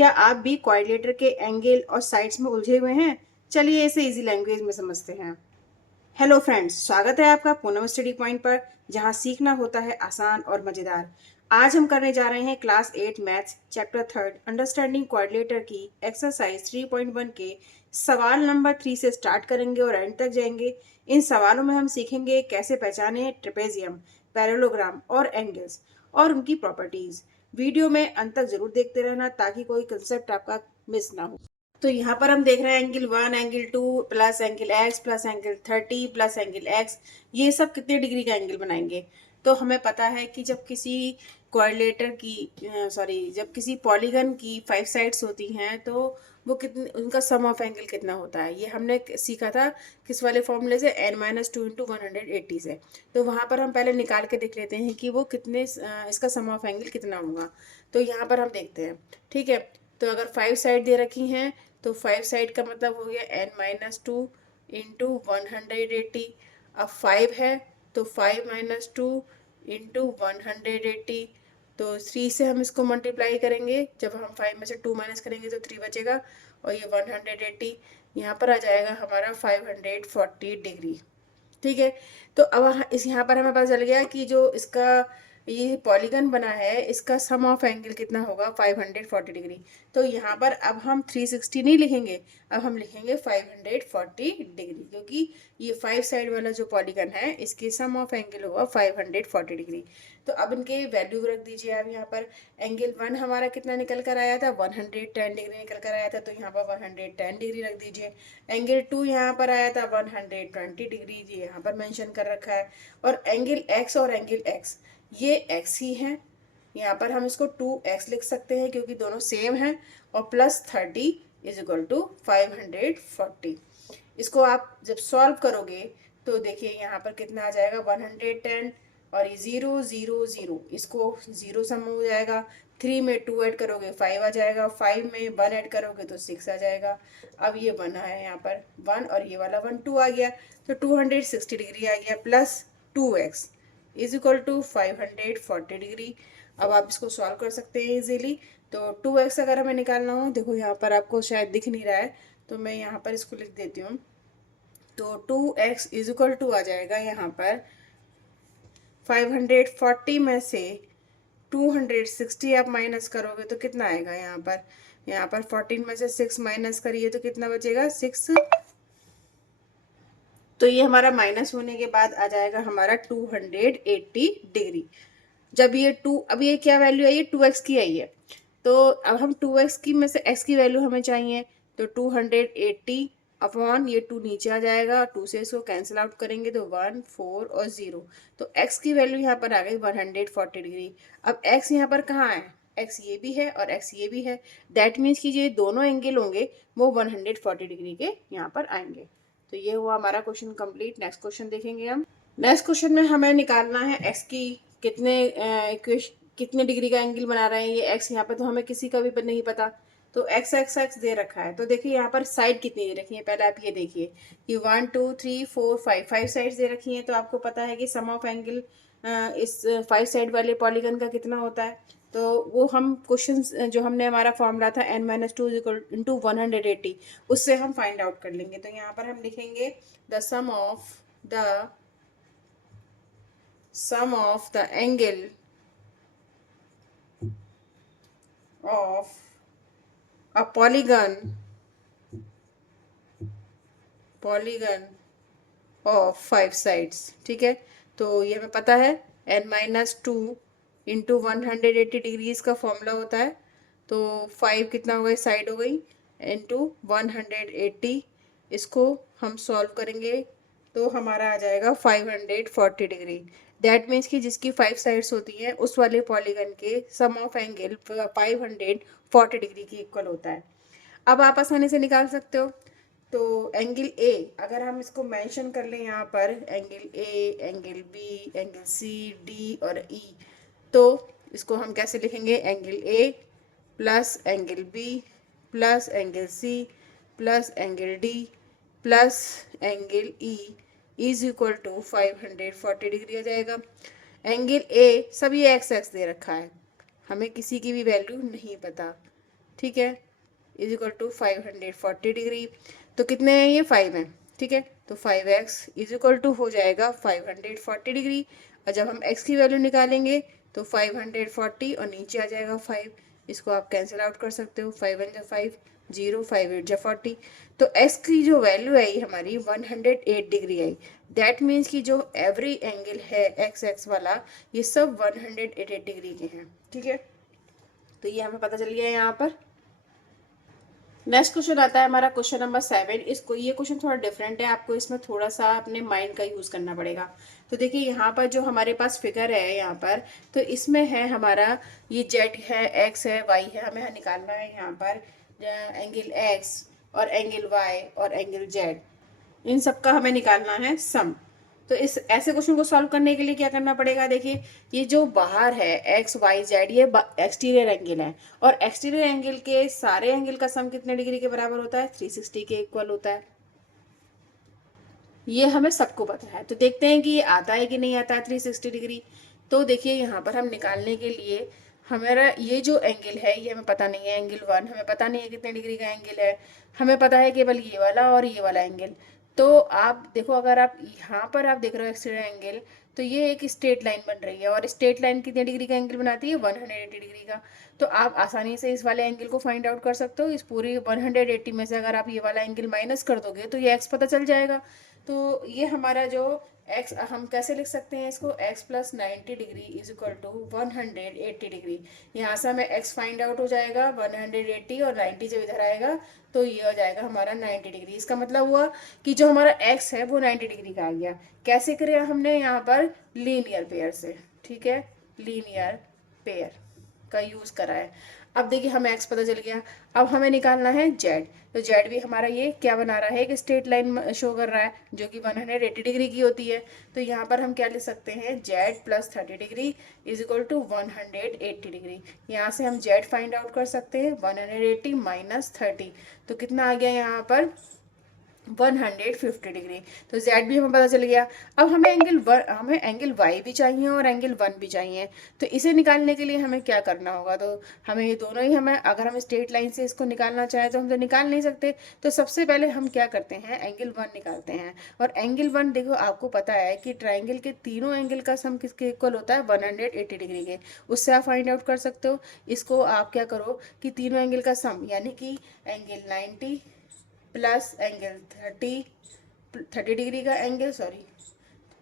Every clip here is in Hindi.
क्या आप भी क्वाड्रिलेटर के एंगल और साइड्स में उलझे हुए हैं? चलिए इसे इजी लैंग्वेज में समझते हैं। हेलो फ्रेंड्स, स्वागत है आपका पूनम स्टडी पॉइंट पर, जहां सीखना होता है आसान और मजेदार। आज हम करने जा रहे हैं class 8 maths chapter 3 understanding quadrilateral की एक्सरसाइज 3.1 के सवाल नंबर 3 से स्टार्ट करेंगे और एंड तक जाएंगे। इन सवालों में हम सीखेंगे कैसे पहचाने ट्रेपेजियम, पैरेललोग्राम और एंगल्स और उनकी प्रॉपर्टीज। वीडियो में अंत तक जरूर देखते रहना ताकि कोई कंसेप्ट आपका मिस ना हो। तो यहाँ पर हम देख रहे हैं angle 1, angle 2 plus angle X plus angle 30 plus angle x. ये सब कितने डिग्री का एंगल बनाएंगे? तो हमें पता है कि जब किसी क्वाड्रिलेटर की जब किसी पॉलीगन की 5 साइड्स होती हैं तो वो कितने, उनका सम ऑफ एंगल कितना होता है, ये हमने सीखा था किस वाले फॉर्मूले से, n-2 इंटू 180 से। तो वहाँ पर हम पहले निकाल के देख लेते हैं कि वो कितने, इसका सम ऑफ एंगल कितना होगा। तो यहाँ पर हम देखते हैं, ठीक है। तो अगर 5 साइड दे रखी हैं तो 5 साइड का मतलब हो गया n-2 इंटू 180। अब 5 है तो 5-2 इंटू 180। तो 3 से हम इसको मल्टीप्लाई करेंगे, जब हम 5 में से 2 माइनस करेंगे तो 3 बचेगा और ये 180 यहाँ पर आ जाएगा हमारा 540 डिग्री। ठीक है। तो अब इस यहाँ पर हमें पता चल गया कि जो इसका ये पॉलीगन बना है इसका सम ऑफ एंगल कितना होगा, 540 डिग्री। तो यहाँ पर अब हम 360 नहीं लिखेंगे, अब हम लिखेंगे 540 डिग्री, क्योंकि ये 5 साइड वाला जो पॉलीगन है इसके सम ऑफ एंगल होगा 540 डिग्री। तो अब इनके वैल्यू रख दीजिए आप यहाँ पर। एंगल 1 हमारा कितना निकल कर आया था, 110 डिग्री निकल कर आया था, तो यहाँ पर 110 डिग्री रख दीजिए। एंगल 2 यहाँ पर आया था 120 डिग्री, ये यहाँ पर मेंशन कर रखा है। और एंगल एक्स और एंगल एक्स ये एक्स ही हैं, यहाँ पर हम इसको 2x लिख सकते हैं क्योंकि दोनों सेम हैं। और प्लस 30 इज इक्वल टू 540। इसको आप जब सॉल्व करोगे तो देखिए यहाँ पर कितना आ जाएगा, 110 और ये 0 0 0, इसको 0 सम हो जाएगा। 3 में 2 ऐड करोगे 5 आ जाएगा, 5 में 1 ऐड करोगे तो 6 आ जाएगा। अब ये 1 है यहाँ पर 1 और ये वाला 1 2 आ गया, तो 260 डिग्री आ गया plus 2x is equal to 540 degree. अब आप इसको सॉल्व कर सकते हैं इजीली। तो 2x अगर हमें निकालना हो, देखो यहाँ पर आपको शायद दिख नहीं रहा है तो मैं यहाँ पर इसको लिख देती हूँ। तो 2x इज इक्वल टू आ जाएगा यहाँ पर 540 में से 260 आप माइनस करोगे तो कितना आएगा यहाँ पर, यहाँ पर 14 में से 6 माइनस करिए तो कितना बचेगा, 6। तो ये हमारा माइनस होने के बाद आ जाएगा हमारा 280 डिग्री। जब ये 2, अब ये क्या वैल्यू आई है, 2x की आई है। तो अब हम 2x की में से x की वैल्यू हमें चाहिए, तो 280 अपॉन ये 2 नीचे आ जाएगा, 2 से इसको कैंसिल आउट करेंगे तो 1 4 और 0। तो x की वैल्यू यहाँ पर आ गई 140 डिग्री। अब x यहाँ पर कहाँ है, x ये भी है और x ये भी है, दैट मीन्स कि ये दोनों एंगल होंगे वो 140 डिग्री के यहाँ पर आएंगे। तो ये हुआ हमारा क्वेश्चन कंप्लीट। नेक्स्ट क्वेश्चन देखेंगे हम। नेक्स्ट क्वेश्चन में हमें निकालना है x की कितने डिग्री का एंगल बना रहे हैं ये x, यहाँ पे तो हमें किसी का भी नहीं पता। तो x x x दे रखा है, तो देखिए यहाँ पर साइड कितनी दे रखी है, पहले आप ये देखिए कि 1 2 3 4 5 साइड्स दे रखी हैं। तो आपको पता है कि सम ऑफ एंगल इस 5 साइड वाले पॉलीगन का कितना होता है। तो वो हम क्वेश्चन जो हमने हमारा फॉर्मूला था n-2 इंटू 180, उससे हम फाइंड आउट कर लेंगे। तो यहाँ पर हम लिखेंगे the sum of the angle of a polygon of 5 sides। ठीक है, तो ये हमें पता है n-2 इंटू 180 डिग्री इसका फॉर्मूला होता है। तो 5 कितना हो गई, साइड हो गई, इंटू 180, इसको हम सॉल्व करेंगे तो हमारा आ जाएगा 540 डिग्री। दैट मीन्स कि जिसकी 5 साइड्स होती हैं उस वाले पॉलीगन के सम ऑफ एंगल 540 डिग्री की इक्वल होता है। अब आप आसानी से निकाल सकते हो। तो एंगल ए अगर हम इसको मेंशन कर लें यहाँ पर, angle A, angle B, angle C, D और ई, तो इसको हम कैसे लिखेंगे, angle A plus angle B plus angle C plus angle D plus angle E is equal to 540 degree आ जाएगा। एंगल ए सभी एक्स एक्स दे रखा है, हमें किसी की भी वैल्यू नहीं पता। ठीक है, इज इक्वल टू 540 डिग्री। तो कितने हैं ये, 5 हैं, ठीक है। तो 5x इज इक्वल टू हो जाएगा 540 डिग्री। और जब हम x की वैल्यू निकालेंगे तो 540 और नीचे आ जाएगा 5। इसको आप कैंसिल आउट कर सकते हो, 5 1 5, 0, 5 8 40। तो x की जो वैल्यू आई हमारी 108 डिग्री आई। दैट मीन्स कि जो एवरी एंगल है एक्स एक्स वाला, ये सब 108 डिग्री के हैं, ठीक है। तो ये हमें पता चल गया यहाँ पर। नेक्स्ट क्वेश्चन आता है हमारा क्वेश्चन नंबर 7। इसको ये क्वेश्चन थोड़ा डिफरेंट है, आपको इसमें थोड़ा सा अपने माइंड का यूज करना पड़ेगा। तो देखिए यहाँ पर जो हमारे पास फिगर है यहाँ पर, तो इसमें है हमारा ये जेड है, एक्स है, वाई है। हमें निकालना है यहाँ पर एंगल एक्स और एंगल वाई और एंगल जेड, इन सब का हमें निकालना है सम। तो इस ऐसे क्वेश्चन को सॉल्व करने के लिए क्या करना पड़ेगा, देखिए ये जो बाहर है एक्स वाई जेड, ये एक्सटीरियर एंगल है। और एक्सटीरियर एंगल के सारे एंगल का सम कितने डिग्री के बराबर होता है, 360 के इक्वल होता है। ये हमें सबको पता है। तो देखते हैं कि ये आता है कि नहीं आता है 360 डिग्री। तो देखिए यहाँ पर हम निकालने के लिए, हमारा ये जो एंगल है ये हमें पता नहीं है, एंगल 1 हमें पता नहीं है कितने डिग्री का एंगल है। हमें पता है केवल ये वाला और ये वाला एंगल। तो आप देखो, अगर आप यहाँ पर आप देख रहे हो एक्सटीरियर एंगल, तो ये एक स्ट्रेट लाइन बन रही है और स्ट्रेट लाइन कितने डिग्री का एंगल बनाती है, 180 डिग्री का। तो आप आसानी से इस वाले एंगल को फाइंड आउट कर सकते हो। इस पूरी 180 में से अगर आप ये वाला एंगल माइनस कर दोगे तो ये एक्स पता चल जाएगा। तो ये हमारा जो x, हम कैसे लिख सकते हैं इसको, x plus 90 degree is equal to 180 degree. यहाँ से हमें x फाइंड आउट हो जाएगा 180, और 90 जब इधर आएगा तो ये हो जाएगा हमारा 90 डिग्री। इसका मतलब हुआ कि जो हमारा x है वो 90 डिग्री का आ गया। कैसे करें हमने यहाँ पर, लीनियर पेयर से, ठीक है, लीनियर पेयर का यूज करा है। अब देखिए हमें x पता चल गया। अब हमें निकालना है z। तो z भी हमारा ये क्या बना रहा है, एक स्ट्रेट लाइन शो कर रहा है जो कि 180 डिग्री की होती है। तो यहाँ पर हम क्या लिख सकते हैं, z plus 30 degree is equal to 180 degree. यहाँ से हम z फाइंड आउट कर सकते हैं, 180 माइनस 30, तो कितना आ गया यहाँ पर 150 डिग्री। तो z भी हमें पता चल गया। अब हमें एंगल y भी चाहिए और एंगल 1 भी चाहिए। तो इसे निकालने के लिए हमें क्या करना होगा, तो हमें ये दोनों ही, हमें अगर हम स्ट्रेट लाइन से इसको निकालना चाहें तो हम तो निकाल नहीं सकते। तो सबसे पहले हम क्या करते हैं, एंगल 1 निकालते हैं। और एंगल 1 देखो, आपको पता है कि ट्राइंगल के तीनों एंगल का सम किसके इक्वल होता है, 180 डिग्री के। उससे आप फाइंड आउट कर सकते हो। इसको आप क्या करो कि तीनों एंगल का सम, यानी कि एंगल 90 प्लस एंगल 30 डिग्री का एंगल, सॉरी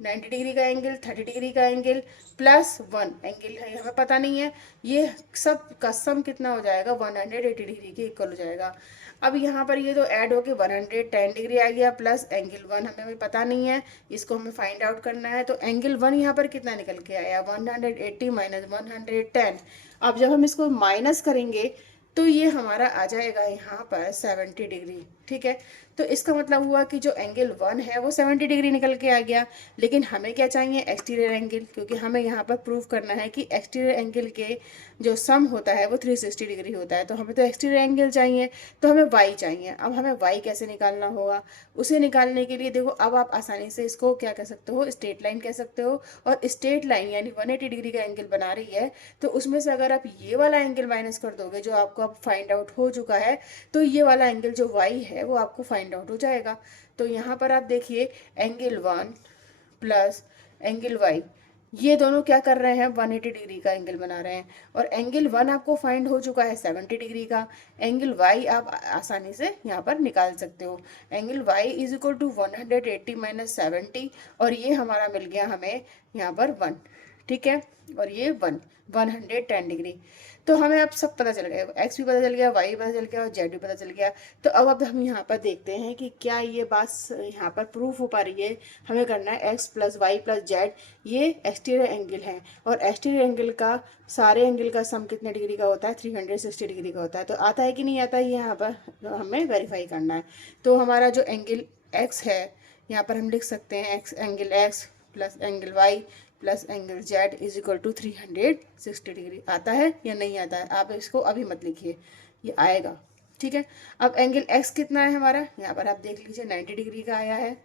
90 डिग्री का एंगल, 30 डिग्री का एंगल प्लस 1 एंगल है हमें पता नहीं है, ये सब का सम कितना हो जाएगा, 180 डिग्री के इक्वल हो जाएगा। अब यहाँ पर ये तो ऐड होके 110 डिग्री आ गया, प्लस एंगल 1 हमें पता नहीं है, इसको हमें फाइंड आउट करना है। तो एंगल 1 यहाँ पर कितना निकल के आया, 180 माइनस 110। अब जब हम इसको माइनस करेंगे तो ये हमारा आ जाएगा यहाँ पर 70 डिग्री, ठीक है। तो इसका मतलब हुआ कि जो एंगल 1 है वो 70 डिग्री निकल के आ गया। लेकिन हमें क्या चाहिए, एक्सटीरियर एंगल, क्योंकि हमें यहाँ पर प्रूव करना है कि एक्सटीरियर एंगल के जो सम होता है वो 360 डिग्री होता है। तो हमें तो एक्सटीरियर एंगल चाहिए, तो हमें वाई चाहिए। अब हमें वाई कैसे निकालना होगा, उसे निकालने के लिए देखो, अब आप आसानी से इसको क्या कह सकते हो, स्ट्रेट लाइन कह सकते हो। और स्ट्रेट लाइन यानी 180 डिग्री का एंगल बना रही है, तो उसमें से अगर आप ये वाला एंगल माइनस कर दोगे जो आपको अब फाइंड आउट हो चुका है, तो ये वाला एंगल जो वाई है वो आपको फाइंड आउट हो जाएगा। तो यहाँ पर आप देखिए एंगल 1 प्लस एंगल वाई, ये दोनों क्या कर रहे हैं, 180 डिग्री का एंगल बना रहे हैं। और एंगल 1 आपको फाइंड हो चुका है 70 डिग्री का। एंगल वाई आप आसानी से यहाँ पर निकाल सकते हो, angle Y is equal to 180 minus 70, और ये हमारा मिल गया हमें यहाँ पर 1, ठीक है। और ये 110 डिग्री। तो हमें अब सब पता चल गया, एक्स भी पता चल गया, वाई भी पता चल गया और जेड भी पता चल गया। तो अब हम यहाँ पर देखते हैं कि क्या ये बात यहाँ पर प्रूफ हो पा रही है। हमें करना है X plus Y plus Z, ये एक्सटीरियर एंगल है। और एक्सटीरियर एंगल का सारे एंगल का सम कितने डिग्री का होता है, 360 डिग्री का होता है। तो आता है कि नहीं आता है, ये यहाँ पर हमें वेरीफाई करना है। तो हमारा जो एंगल एक्स है, यहाँ पर हम लिख सकते हैं X, angle X plus angle Y plus angle Z is equal to 360 degree. आता है या नहीं आता है, आप इसको अभी मत लिखिए, ये आएगा, ठीक है। अब एंगल एक्स कितना है हमारा, यहाँ पर आप देख लीजिए 90 डिग्री का आया है।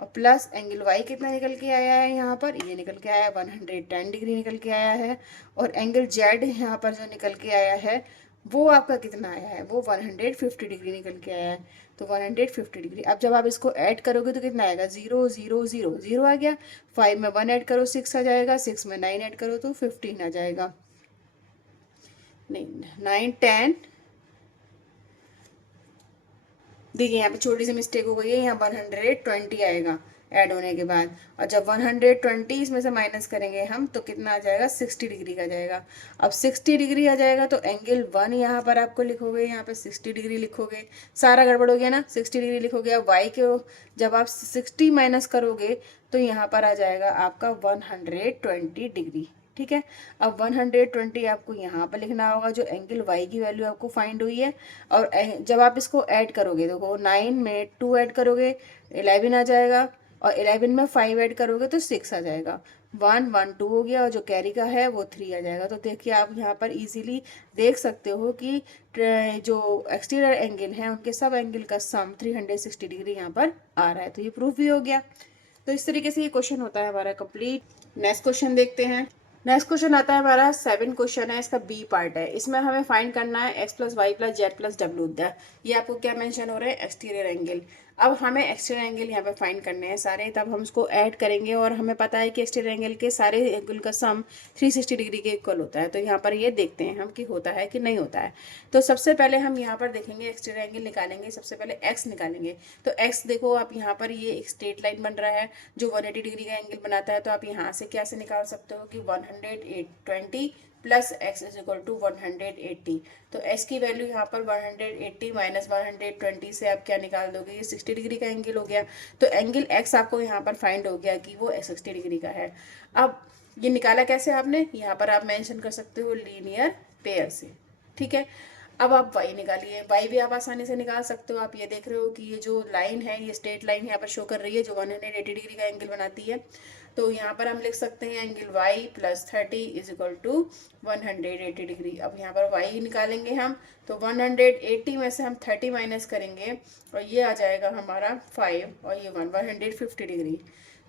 और प्लस एंगल वाई कितना निकल के आया है, यहाँ पर ये निकल के आया है 110 डिग्री निकल के आया है। और एंगल जेड यहाँ पर जो निकल के आया है वो आपका कितना आया है, वो 150 डिग्री निकल के आया है। तो 150 डिग्री, अब जब आप इसको ऐड करोगे तो कितना आएगा, 0 0 0 0 आ गया। 5 में 1 ऐड करो 6 आ जाएगा, 6 में 9 ऐड करो तो 15 आ जाएगा। नहीं, 9 10, देखिए यहाँ पे छोटी सी मिस्टेक हो गई है, यहाँ 120 आएगा ऐड होने के बाद। और जब 120 इसमें से माइनस करेंगे हम तो कितना आ जाएगा, 60 डिग्री का जाएगा। अब 60 डिग्री आ जाएगा तो एंगल 1 यहाँ पर आपको लिखोगे, यहाँ पे 60 डिग्री लिखोगे। सारा गड़बड़ हो गया ना, 60 डिग्री लिखोगे। अब वाई को जब आप 60 माइनस करोगे तो यहाँ पर आ जाएगा आपका 120 डिग्री। ठीक है, अब 120 आपको यहाँ पर लिखना होगा, जो एंगल वाई की वैल्यू आपको फाइंड हुई है। और जब आप इसको ऐड करोगे, देखो 9 में 2 ऐड करोगे 11 आ जाएगा, और 11 में 5 ऐड करोगे तो 6 आ जाएगा। 1 1 2 हो गया, और जो कैरी का है वो 3 आ जाएगा। तो देखिए आप यहाँ पर इजीली देख सकते हो कि जो एक्सटीरियर एंगल हैं उनके सब एंगल का सम 360 डिग्री यहाँ पर आ रहा है। तो ये प्रूफ भी हो गया। तो इस तरीके से ये क्वेश्चन होता है हमारा कंप्लीट। नेक्स्ट क्वेश्चन देखते हैं। नेक्स्ट क्वेश्चन आता है हमारा 7 क्वेश्चन है, इसका बी पार्ट है। इसमें हमें फाइंड करना है x plus Y plus Z plus W. ये आपको क्या मेंशन हो रहा है, एक्सटीरियर एंगल। अब हमें एक्सटीरियर एंगल यहाँ पे फाइंड करने हैं सारे, तब हम उसको ऐड करेंगे। और हमें पता है कि एक्सटीरियर एंगल के सारे एंगल का सम 360 डिग्री के इक्वल होता है। तो यहाँ पर ये देखते हैं हम कि होता है कि नहीं होता है। तो सबसे पहले हम यहाँ पर देखेंगे, एक्सटीरियर एंगल निकालेंगे। सबसे पहले एक्स निकालेंगे। तो एक्स देखो आप यहाँ पर ये एक स्ट्रेट लाइन बन रहा है जो 180 डिग्री का एंगल बनाता है। तो आप यहाँ से कैसे निकाल सकते हो कि 120 plus X is equal to 180। तो एक्स की वैल्यू यहाँ पर 180 माइनस 120 से आप क्या निकाल दोगे, ये 60 डिग्री का एंगल हो गया। तो एंगल एक्स आपको यहाँ पर फाइंड हो गया कि वो 60 डिग्री का है। अब ये निकाला कैसे आपने, यहाँ पर आप मेंशन कर सकते हो लीनियर पेयर से। ठीक है, अब आप y निकालिए। y भी आप आसानी से निकाल सकते हो। आप ये देख रहे हो कि ये जो लाइन है, ये स्ट्रेट लाइन यहाँ पर शो कर रही है जो 180 डिग्री का एंगल बनाती है। तो यहाँ पर हम लिख सकते हैं angle y plus 30 is equal to 180 degree. अब यहाँ पर y निकालेंगे हम, तो 180 में से हम 30 माइनस करेंगे और ये आ जाएगा हमारा 5 और ये 150 डिग्री।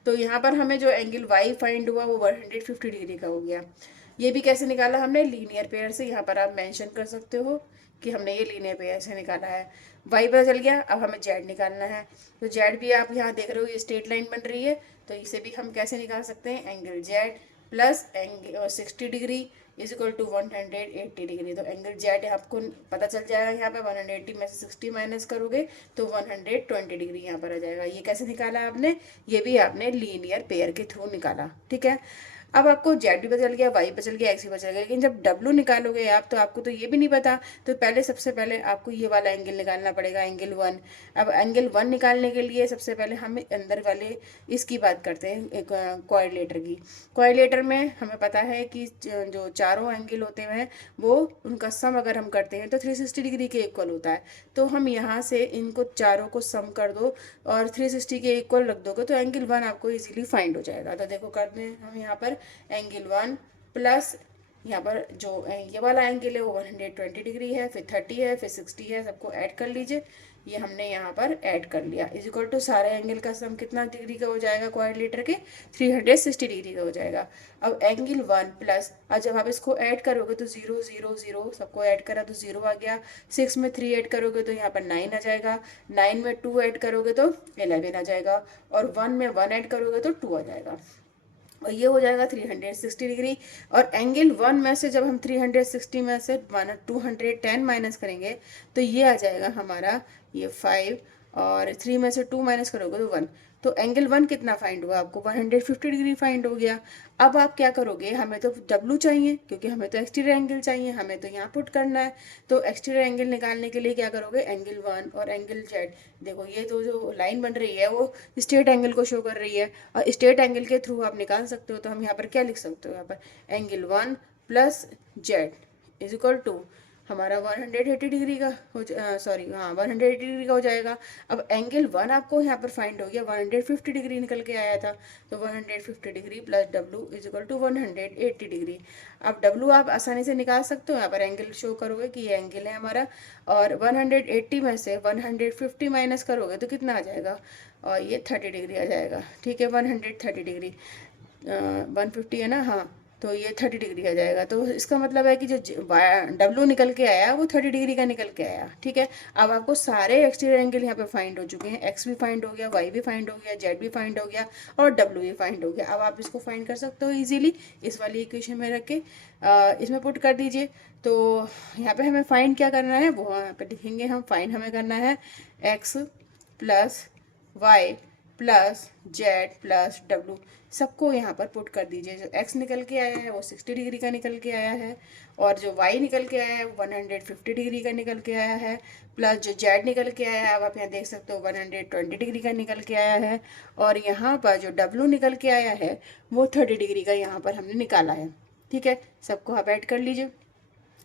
तो यहाँ पर हमें जो एंगल y फाइंड हुआ वो 150 डिग्री का हो गया। ये भी कैसे निकाला हमने, लीनियर पेयर से। यहाँ पर आप मेंशन कर सकते हो कि हमने ये लीनियर पेयर से निकाला है। वाई पता चल गया। अब हमें जेड निकालना है। तो जेड भी आप यहाँ देख रहे हो ये स्ट्रेट लाइन बन रही है, तो इसे भी हम कैसे निकाल सकते हैं, angle Z plus angle 60 degree is equal to 180 degree. तो एंगल जेड आपको पता चल जाएगा, यहाँ पे 180 में से 60 माइनस करोगे तो 120 डिग्री यहाँ पर आ जाएगा। ये कैसे निकाला आपने, ये भी आपने लीनियर पेयर के थ्रू निकाला। ठीक है, अब आपको जेड भी बचल गया, वाई बचल गया, एक्स भी बचल गया। लेकिन जब डब्लू निकालोगे आप तो आपको तो ये भी नहीं पता। तो पहले सबसे पहले आपको ये वाला एंगल निकालना पड़ेगा, एंगल 1। अब एंगल 1 निकालने के लिए सबसे पहले हम अंदर वाले इसकी बात करते हैं, एक कोऑर्डिनेटर की। कोऑर्डिनेटर में हमें पता है कि जो चारों एंगल होते हैं वो उनका सम अगर हम करते हैं तो 360 डिग्री के इक्वल होता है। तो हम यहाँ से इनको चारों को सम कर दो और 360 के इक्वल रख दोगे तो एंगल 1 आपको इजीली फाइंड हो जाएगा। तो देखो करते हैं हम यहाँ पर एंगल 1 प्लस यहाँ पर जो ये वाला एंगल है वो 120 डिग्री है, फिर 30 है, फिर 60 है, सबको ऐड कर लीजिए। ये हमने यहाँ पर ऐड कर लिया इज इक्वल टू सारे एंगल का सम कितना डिग्री का हो जाएगा, क्वाड्रिलेटर के 360 डिग्री का हो जाएगा। अब एंगल 1 प्लस, अब जब आप इसको ऐड करोगे तो 0 0 0 सबको ऐड करा तो 0 आ गया। 6 में 3 ऐड करोगे तो यहाँ पर 9 आ जाएगा। 9 में 2 ऐड करोगे तो 11 आ जाएगा। और 1 में 1 ऐड करोगे तो 2 आ जाएगा। और ये हो जाएगा 360 डिग्री। और एंगल 1 में से जब हम 360 में से 210 माइनस करेंगे तो ये आ जाएगा हमारा ये 5, और 3 में से 2 माइनस करोगे तो 1। तो एंगल 1 कितना फाइंड हुआ आपको, 150 डिग्री फाइंड हो गया। अब आप क्या करोगे, हमें तो W चाहिए क्योंकि हमें तो एक्सटीरियर एंगल चाहिए, हमें तो यहाँ पुट करना है। तो एक्सटीरियर एंगल निकालने के लिए क्या करोगे, एंगल 1 और एंगल जेड। देखो ये तो जो लाइन बन रही है वो स्ट्रेट एंगल को शो कर रही है, और स्ट्रेट एंगल के थ्रू आप निकाल सकते हो। तो हम यहाँ पर क्या लिख सकते हो, यहाँ पर angle 1 plus Z is equal to हमारा 180 डिग्री का सॉरी हाँ 180 डिग्री का हो जाएगा। अब एंगल 1 आपको यहाँ पर फाइंड हो गया, 150 डिग्री निकल के आया था। तो 150 degree plus W is equal to 180 degree. अब W आप आसानी से निकाल सकते हो, यहाँ पर एंगल शो करोगे कि ये एंगल है हमारा। और 180 में से 150 माइनस करोगे तो कितना आ जाएगा, और ये 30 डिग्री आ जाएगा। ठीक है, 130 डिग्री 150 है ना, हाँ। तो ये 30 डिग्री आ जाएगा। तो इसका मतलब है कि जो डब्लू निकल के आया वो 30 डिग्री का निकल के आया। ठीक है, अब आपको सारे एक्सटीरियर एंगल यहाँ पे फाइंड हो चुके हैं। एक्स भी फाइंड हो गया, वाई भी फाइंड हो गया, जेड भी फाइंड हो गया और डब्लू भी फाइंड हो गया। अब आप इसको फाइंड कर सकते हो ईजिली इस वाली इक्वेशन में रख के। इसमें पुट कर दीजिए। तो यहाँ पे हमें फाइंड क्या करना है वो यहाँ पे लिखेंगे हम। फाइंड हमें करना है X plus Y plus Z plus W, सबको यहाँ पर पुट कर दीजिए। जो x निकल के आया है वो 60 डिग्री का निकल के आया है, और जो y निकल के आया है वो 150 डिग्री का निकल के आया है, प्लस जो z निकल के आया है अब आप यहाँ देख सकते हो 120 डिग्री का निकल के आया है, और यहाँ पर जो w निकल के आया है वो 30 डिग्री का यहाँ पर हमने निकाला है। ठीक है, सबको आप ऐड कर लीजिए।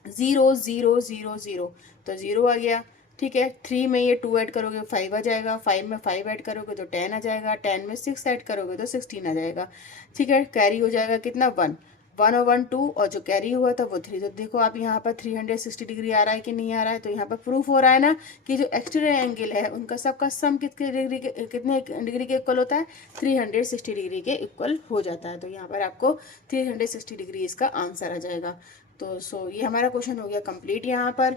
0 0 0 0 तो 0 आ गया। ठीक है, 3 में ये 2 ऐड करोगे 5 आ जाएगा, 5 में 5 ऐड करोगे तो 10 आ जाएगा, 10 में 6 ऐड करोगे तो 16 आ जाएगा। ठीक है, कैरी हो जाएगा कितना 1 1 और 1 2, और जो कैरी हुआ था वो 3। तो देखो आप यहाँ पर 360 डिग्री आ रहा है कि नहीं आ रहा है। तो यहाँ पर प्रूफ हो रहा है ना कि जो एक्सटीरियर एंगल है उनका सबका सम कितने डिग्री के इक्वल होता है, 360 डिग्री के इक्वल हो जाता है। तो यहाँ पर आपको 360 डिग्री इसका आंसर आ जाएगा। तो ये हमारा क्वेश्चन हो गया कंप्लीट यहाँ पर।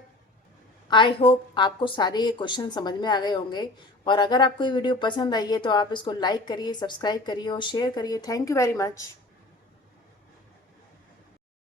आई होप आपको सारे ये क्वेश्चन समझ में आ गए होंगे, और अगर आपको ये वीडियो पसंद आई है तो आप इसको लाइक करिए, सब्सक्राइब करिए और शेयर करिए। Thank you very much.